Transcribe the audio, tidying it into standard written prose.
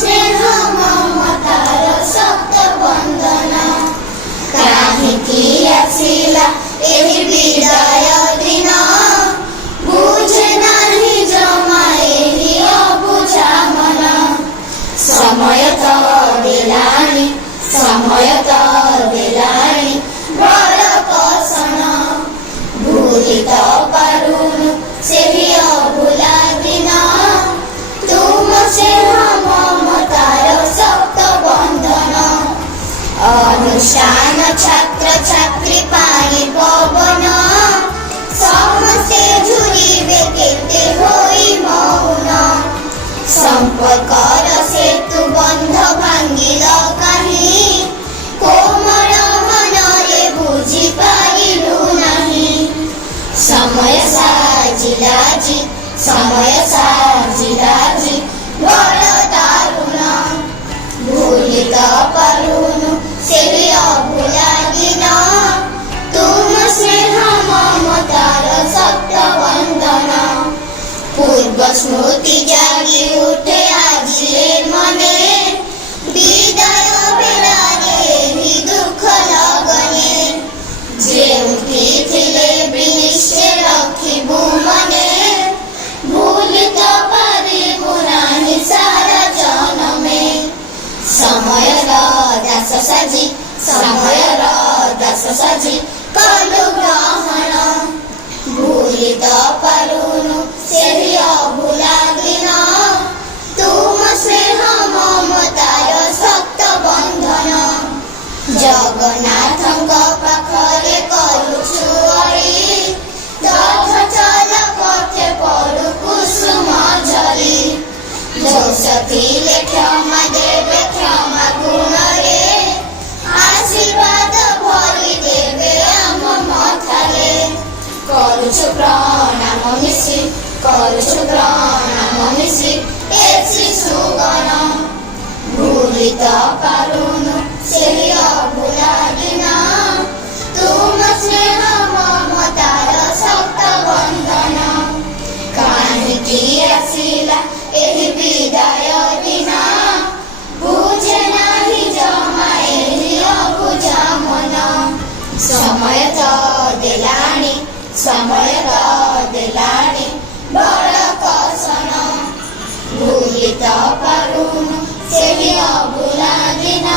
स्नेह ममतार शक्त बंधन काहिकी आसिला एही विदाय दिन बुझे नाही जमा एही अबुझा मन समय तो देलानी बड़ कसन भूली तो पारुनु सेही अभुला दिन तुम स्नेह ममतार शक्त बंधन अनुष्ठान छात्र छात्री पानी पवन समस्ते झुरिबे केते होई मौन संपर्कर सेतु बंध भांगिल काहि कोमल मनरे बुझी पारिलु नाही समय साजिलाजी बड़ दारुण भूली तो पारुनु सेही अभुला दिन तुम स्नेह ममतार शक्त बंधन पूर्व स्मृति जागी उठे आजिए मने विदाय बेलारे ही दुख लगने जेउठी थिले विनिश्चय रखिबु मने भूली तो पारिबु नाही सारा जनमे समयर दास साजी कलु ग्रहण भूली तो पारुनु सेही अभुला दिन तुम स्नेह ममतार शक्त बंधन जगन्नाथଙ୍କ ପାଖରେ କରୁଛୁ ଅଳି ରଥ ଚଲ ପଥେ ପଡୁ କୁସୁମ ଝରି ଦୋଷ ଥିଲେ କ୍ଷମା ଦେବେ କ୍ଷମା ଗୁଣରେ ଆଶୀର୍ବାଦ ଭରି ଦେବେ ଆମ ମଥାରେ କରୁଛୁ ପ୍ରଣାମ ମିଶି ଏ ଶିଶୁଗଣ ଭୁଲି ତ ପାରୁନୁ ସେହି ଅଭୁଲା ଦିନ ତୁମ ସ୍ନେହ ମମତାର ଶक्त ବନ୍ଧନ କାହିଁକି ଆସିଲା ଏହି ବିଦାୟ ଦିନ ବୁଝେ ନାହିଁ ଜମା ଏହି ଅବୁଝା ମନ ସମୟ ତ ଦେଲାଣି ବଡ଼ କଷଣ ଭୁଲି ତ ପାରୁନୁ ସେହି ଅଭୁଲା ଦିନ।